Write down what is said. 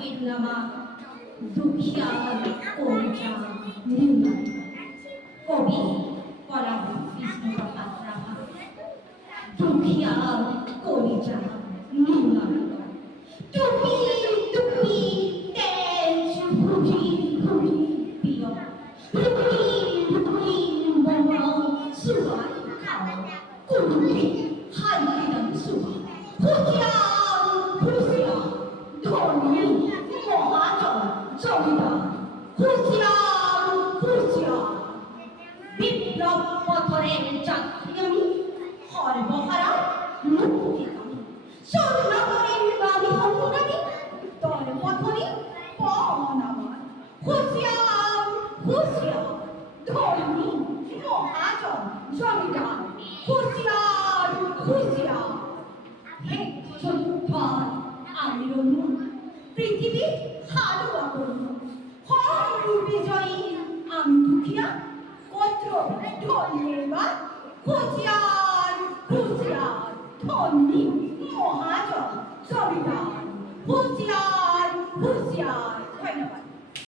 জাহিরনামা দুখিয়ার কবিতা নির্মাণ কবি কলাম বিষ্ণুপ্রসাদ রাভা দুখিয়ার কবিতা নির্মাণ তুমি তুমি তেজ ভুজি ভুজি প্রিয় রুকুনি রুকুনি মমা সুবাই খাও কুরুকি হাইকিদাম সুবা ভুজিয়া ভুজিয়া ধনী মহাজন জমিদার হুঁশিয়ার হুঁশিয়ার বিপ্লব পথরের যাত্রী আমি সর্বহারা মুক্তিকামী স্বর্ণাগরের বাণী হনুরানী দল পথরে পণ আমার হুঁশিয়ার হুঁশিয়ার ধনী মহাজন জমিদার হুঁশিয়ার হুঁশিয়ার হে চতুর্থর আমি রনু পৃথিবী হালুয়া করুন হর বিজয়ী আমি দুখিয়া কত্র ধন্যবাদ হুঁশিয়ার হুঁশিয়ার ধনী মহাজন জমিদার হুঁশিয়ার